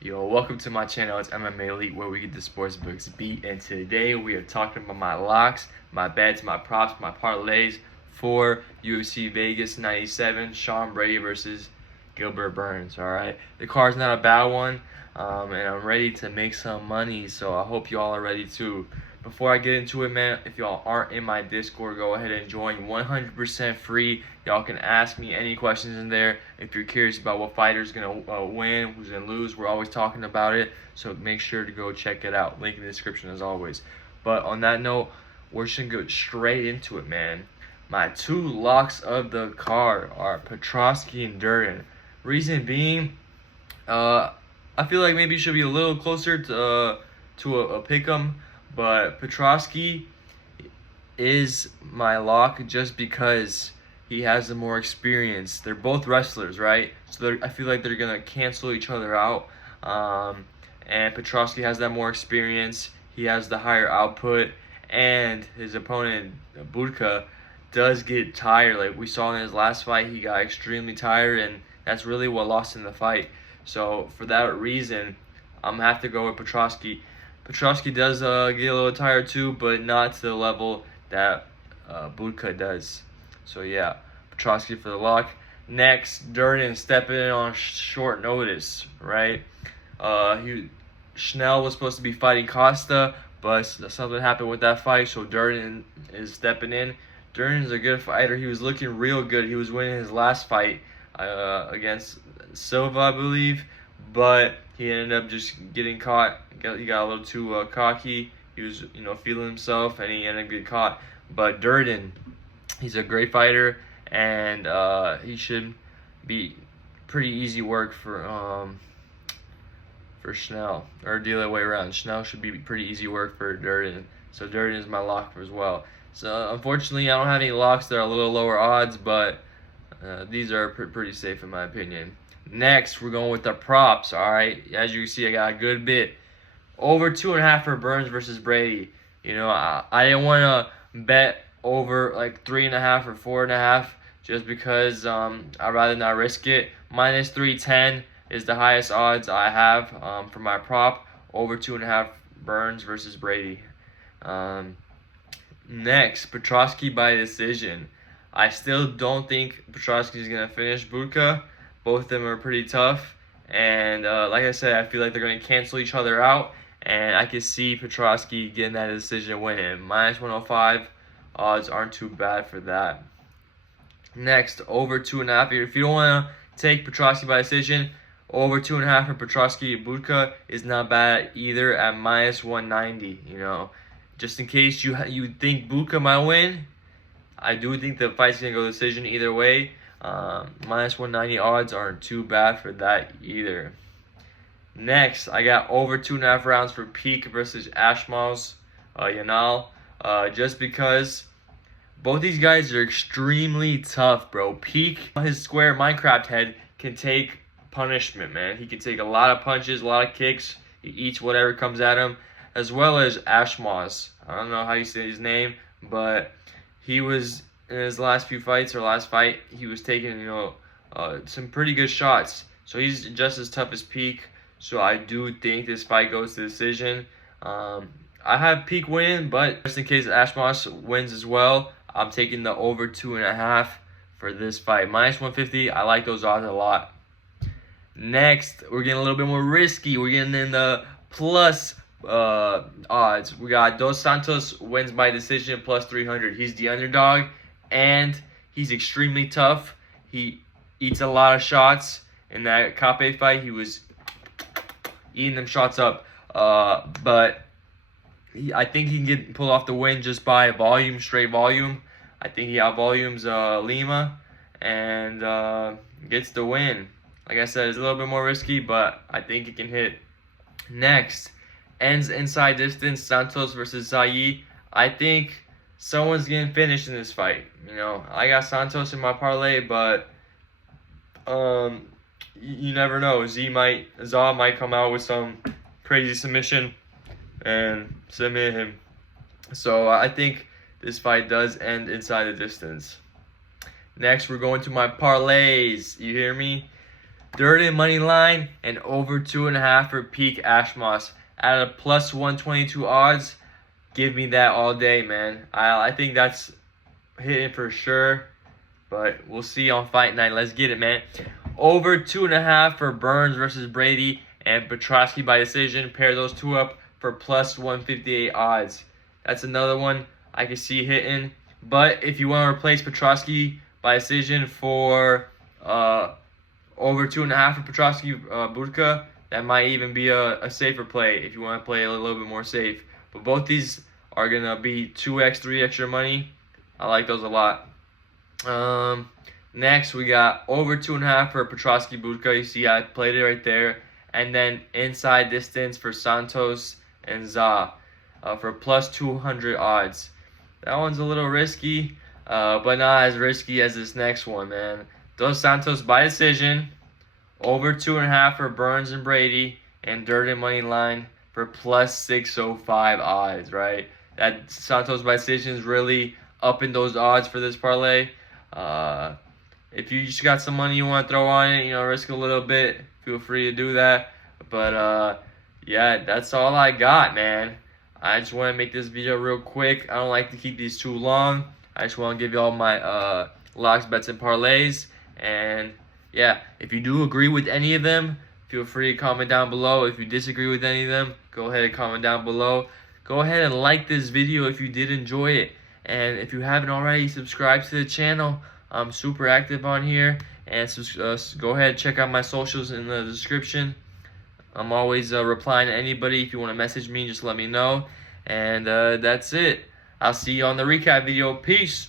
Yo, welcome to my channel. It's MMA Elite, where we get the sports books beat. And today we are talking about my locks, my bets, my props, my parlays for UFC Vegas 97, Sean Brady versus Gilbert Burns. All right, the card's not a bad one, and I'm ready to make some money. So I hope you all are ready too. Before I get into it, man, if y'all aren't in my Discord, go ahead and join. 100% free. Y'all can ask me any questions in there. If you're curious about what fighter's going to win, who's going to lose, we're always talking about it. So make sure to go check it out. Link in the description as always. But on that note, we're just going to go straight into it, man. My two locks of the card are Petrosky and Durden. Reason being, I feel like maybe it should be a little closer to a pick'em. But Petrosky is my lock just because he has the more experience. They're both wrestlers, right? So I feel like they're going to cancel each other out. And Petrosky has that more experience. He has the higher output. And his opponent, Budka, does get tired. Like we saw in his last fight, he got extremely tired. And that's really what lost him the fight. So for that reason, I'm going to have to go with Petrosky. Petrosky does get a little tired too, but not to the level that Budka does. So yeah, Petrosky for the lock. Next, Durden stepping in on short notice, right? Schnell was supposed to be fighting Costa, but something happened with that fight, so Durden is stepping in. Durden's a good fighter. He was looking real good. He was winning his last fight against Silva, I believe, but he ended up just getting caught. He got a little too cocky. He was, feeling himself, and he ended up getting caught. But Durden, he's a great fighter, and he should be pretty easy work for Schnell, or the other way around. Schnell should be pretty easy work for Durden. So Durden is my lock as well. So unfortunately, I don't have any locks that are a little lower odds, but these are pretty safe in my opinion. Next, we're going with the props. All right, as you can see, I got a good bit. Over 2.5 for Burns versus Brady. I didn't want to bet over like 3.5 or 4.5 just because I'd rather not risk it. Minus 310 is the highest odds I have for my prop. Over 2.5 Burns versus Brady. Next, Petrosky by decision. I still don't think Petrosky is going to finish Budka. Both of them are pretty tough. And like I said, I feel like they're going to cancel each other out. And I can see Petrosky getting that decision winning. Minus 105 odds aren't too bad for that. Next, over 2.5. If you don't want to take Petrosky by decision, over 2.5 for Petrosky Budka is not bad either at minus 190. Just in case you think Budka might win, I do think the fight's gonna go decision either way. Minus 190 odds aren't too bad for that either. Next, I got over 2.5 rounds for Peak versus Ashmos Yanal. Just because both these guys are extremely tough, bro. Peak, his square Minecraft head, can take punishment, man. He can take a lot of punches, a lot of kicks. He eats whatever comes at him. As well as Ashmos. I don't know how you say his name, but he was in his last few fights, or last fight, he was taking, some pretty good shots. So he's just as tough as Peak. So I do think this fight goes to decision. I have Peak win, but just in case Ashmos wins as well, I'm taking the over 2.5 for this fight. Minus 150, I like those odds a lot. Next, we're getting a little bit more risky. We're getting in the plus odds. We got Dos Santos wins by decision plus 300. He's the underdog, and he's extremely tough. He eats a lot of shots. In that Cape fight, he was eating them shots up. But I think he can pull off the win just by volume, straight volume. I think he outvolumes Lima and gets the win. Like I said, it's a little bit more risky, but I think he can hit. Next, ends inside distance, Santos versus Zayi. I think someone's getting finished in this fight. I got Santos in my parlay, but you never know. Za might come out with some crazy submission and submit him. So I think this fight does end inside the distance. Next, we're going to my parlays. You hear me? Durden money line and over 2.5 for Peak Ashmoss at a plus 122 odds. Give me that all day, man. I think that's hitting for sure, but we'll see on fight night. Let's get it, man. Over 2.5 for Burns versus Brady and Petrosky by decision. Pair those two up for plus 158 odds. That's another one I can see hitting. But if you want to replace Petrosky by decision for over 2.5 for Petrosky Budka, that might even be a safer play if you want to play a little bit more safe. But both these are going to be 2x, 3x your money. I like those a lot. Next, we got over 2.5 for Petrosky Budka. You see, I played it right there. And then inside distance for Santos and Za for plus 200 odds. That one's a little risky, but not as risky as this next one, man. Dos Santos by decision. Over 2.5 for Burns and Brady. And Durden money line for plus 605 odds, right? That Santos by decision is really upping those odds for this parlay. If you just got some money you want to throw on it, risk a little bit, feel free to do that. But yeah, that's all I got, man. I just want to make this video real quick. I don't like to keep these too long. I just want to give you all my locks, bets, and parlays. And yeah, if you do agree with any of them, feel free to comment down below. If you disagree with any of them, go ahead and comment down below. Go ahead and like this video if you did enjoy it. And if you haven't already, subscribe to the channel. I'm super active on here. And go ahead and check out my socials in the description. I'm always replying to anybody. If you want to message me, just let me know. And that's it. I'll see you on the recap video. Peace.